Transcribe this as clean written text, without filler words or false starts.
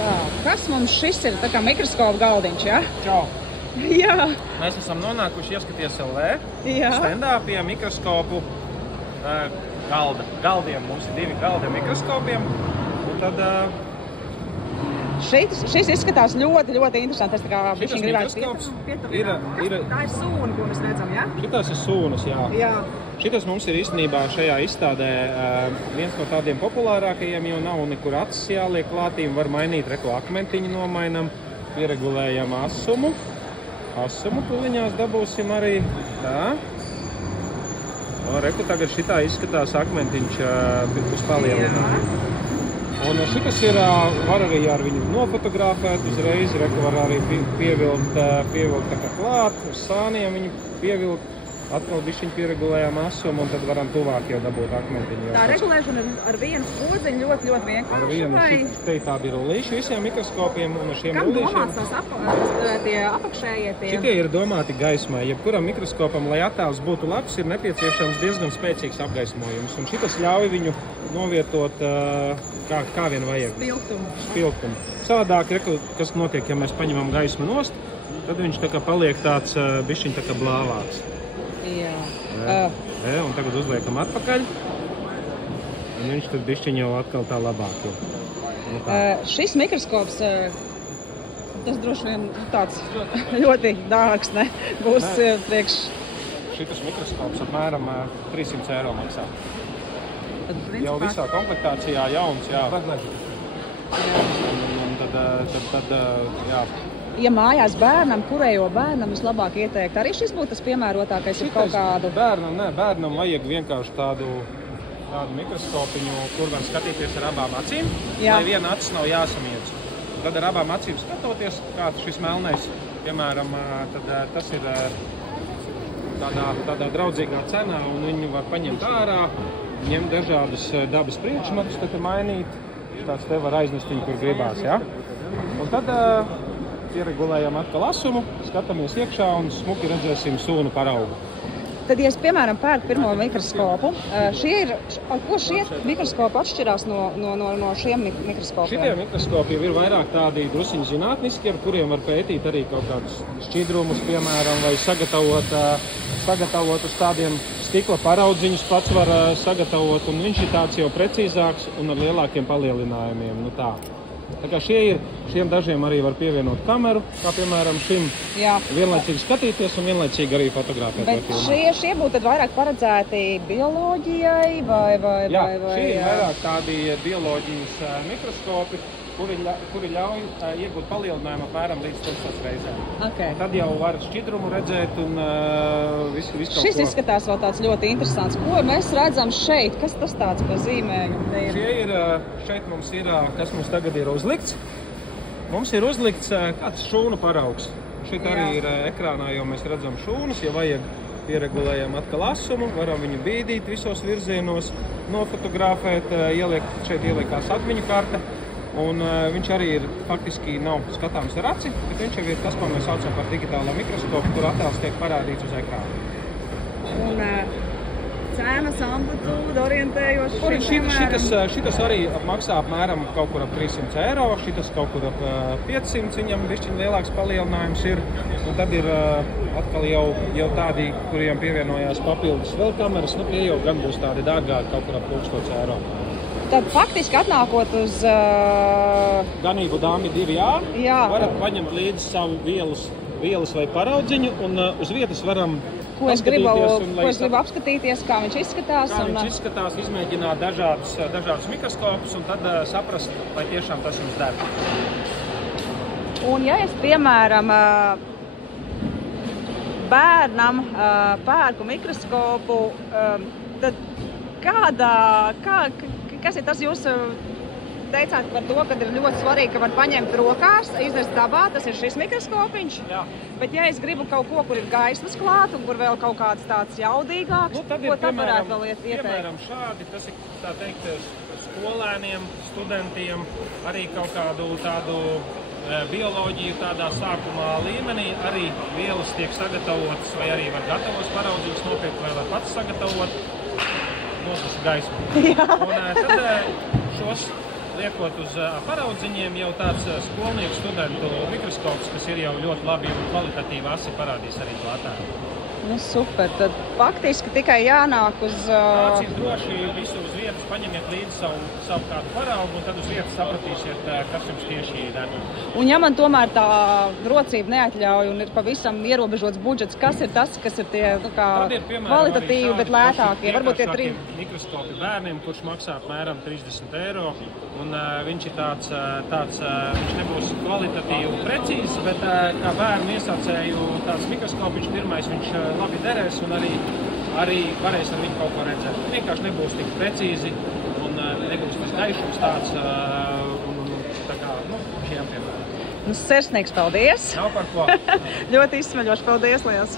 Tā, kas mums šis ir? Tā kā mikroskopa galdiņš, ja? Čau! Jā. Mēs esam nonākuši ieskaties LV Jā. stendā pie mikroskopu galdiem. Mums ir 2 galdi ar mikroskopiem. Un tad Šis izskatās ļoti interesanti. Es tā kā šitas mikroskops Tā ir sūna, ko mēs redzam, ja? Šitas ir sūnas, jā. Jā. Šitas mums ir īstenībā šajā izstādē viens no tādiem populārākajiem, jo nav nekur acis jāliek klātīm. Var mainīt, reku akmentiņu nomainam, pieregulējam asumu. Asumu tuliņās dabūsim arī. Tā. Reku tagad šitā izskatās akmentiņš uz palielinājumu. Un šitas ir, var arī ar viņu nofotografēt uzreiz, reku var arī pievilkt tā kā klāt, uz sāniem viņu pievilkt. Atkal bišķiņ pieregulējām asumu, un tad varam tuvāk jau dabūt akmentiņu. Tā regulēšana ar vienu podziņu ļoti vienkārši. Ar vienu, te tādi rullīši visiem mikroskopiem, un ar šiem rullīšiem. Kam domāts tie apakšējie tie? Šitie ir domāti gaismai. Jebkuram mikroskopam, lai attēls būtu labs, ir nepieciešams diezgan spēcīgs apgaismojums. Un šitas ļauj viņu novietot kā vien vajag. Spilgtumu. Savādāk, kas notiek, ja mēs paņemam gaismu nost, tad viņš tā kā paliek tāds bišķiņ tā kā blāvāks. Jā. Un tagad uzliekam atpakaļ. Un viņš tad bišķiņ jau atkal tā labāk. Šis mikroskops, tas droši vien tāds ļoti dārgs, ne? Būs priekš. Šitas mikroskops apmēram 300 eiro maksā. Jau visā komplektācijā jauns, jā. Un tad, jā. Ja mājās bērnam, kurējo bērnam vislabāk ieteikt, arī šis būtu tas piemērotākais ir kaut kādu? Bērnam vajag vienkārši tādu mikroskopiņu, kur var skatīties ar abām acīm, lai viena acis nav jāsamiedz. Tad ar abām acīm skatoties, kā šis melnais, piemēram, tad tas ir tādā draudzīgā cenā, un viņi var paņemt ārā, ņemt dažādas dabas priekšmetus, tad mainīt, tāds te var aiznest viņu, kur gribās, ja? Un tad pieregulējam atkal asumu, skatāmies iekšā un smuki redzēsim sūnu paraugu. Tad, ja es, piemēram, pērku pirmo mikroskopu, ko šie mikroskopi atšķirās no šiem mikroskopiem? Šitie mikroskopi jau ir vairāk tādi drusiņi zinātniski, ar kuriem var pētīt arī kaut kādus šķidrumus, piemēram, vai sagatavot uz tādiem stikla paraudziņus pats var sagatavot, un viņš ir tāds jau precīzāks un ar lielākiem palielinājumiem. Nu tā. Tā kā šiem dažiem arī var pievienot kameru, kā piemēram šim. Jā. Vienlaicīgi skatīties un vienlaicīgi arī fotografēt. Bet šie būtu tad vairāk paredzēti bioloģijai vai? Jā, šie ir vairāk tādi bioloģijas mikroskopi, kuri ļauj iegūt palielinājumu apmēram līdz 1000 reizēm. Okay. Tad jau var šķidrumu redzēt un visu kaut ko. Šis izskatās vēl tāds ļoti interesants. Ko mēs redzam šeit? Kas tas tāds pa zīmējumu? Šeit mums ir, kas mums tagad ir uzlikts. Mums ir uzlikts kāds šūnu paraugs. Šeit arī ir ekrānā, jo mēs redzam šūnas, ja vajag pieregulējam atkal asumu, varam viņu bīdīt visos virzienos, nofotografēt, šeit ieliekās atmiņu karte. Un viņš arī faktiski nav skatāms ar aci, bet viņš jau ir tas, ko mēs saucam par digitālo mikroskopu, kur attēls tiek parādīts uz ekrāna. Un cenas, amplitūda, orientējoši? Šitas arī maksā apmēram kaut kur ap 300 eiro, šitas kaut kur ap 500, viņam bišķiņ lielāks palielinājums ir. Un tad ir atkal jau tādi, kuriem pievienojās papildus vēl kameras, tie jau gan būs tādi dārgāki, kaut kur ap 1000 eiro. Tad faktiski atnākot uz ganību dāmi 2A, varat paņemt līdzi savu vielas vai paraudziņu un uz vietas varam ko es gribu apskatīties, kā viņš izskatās. Kā viņš izskatās, izmēģināt dažādus mikroskopus un tad saprast, vai tiešām tas jums der. Un ja es, piemēram, bērnam pērku mikroskopu, tad kas ir tas jūs teicāt par to, ka ir ļoti svarīgi, ka var paņemt rokās, iznest dabā, tas ir šis mikroskopiņš. Jā. Bet ja es gribu kaut ko, kur ir gaismas klāt un kur vēl kaut kāds tāds jaudīgāks, ko tad varētu vēl ieteikt? Piemēram šādi, tas ir tā teikt skolēniem, studentiem, arī kaut kādu tādu bioloģiju tādā sākumā līmenī, arī vielas tiek sagatavotas vai arī var gatavos paraudzīgus nopirkt vai var pats sagatavot. Tas gaismu. Un tad šos liekot uz paraudziņiem, jau tāds skolnieku studentu mikroskops, kas ir jau ļoti labi un kvalitatīvi asi parādīs arī platā. Nu, super. Tad faktiski tikai jānāk uz... Nāciet droši visu uz vietas, paņemiet līdzi savu kādu paraugu un tad uz vietas sapratīsiet, kas jums tieši der. Un ja man tomēr tā rocība neatļauj un ir pavisam ierobežots budžets, kas ir tas, kas ir tie kvalitatīvi, bet lētākie? Varbūt tie 3 mikroskopi bērniem, kurš maksā apmēram 30 eiro. Un viņš ir tāds, viņš nebūs kvalitatīvi precīzs, bet kā bērnu iesācēju tāds mikroskopiņš pirmais, viņš labi derēs un arī varēs ar viņu kaut ko redzēt. Vienkārši nebūs tik precīzi un nebūs tas gaišums tāds tā kā, šiem piemēram. Sirsnīgs paldies! Nav par ko! Ļoti izsmeļoši, paldies liels!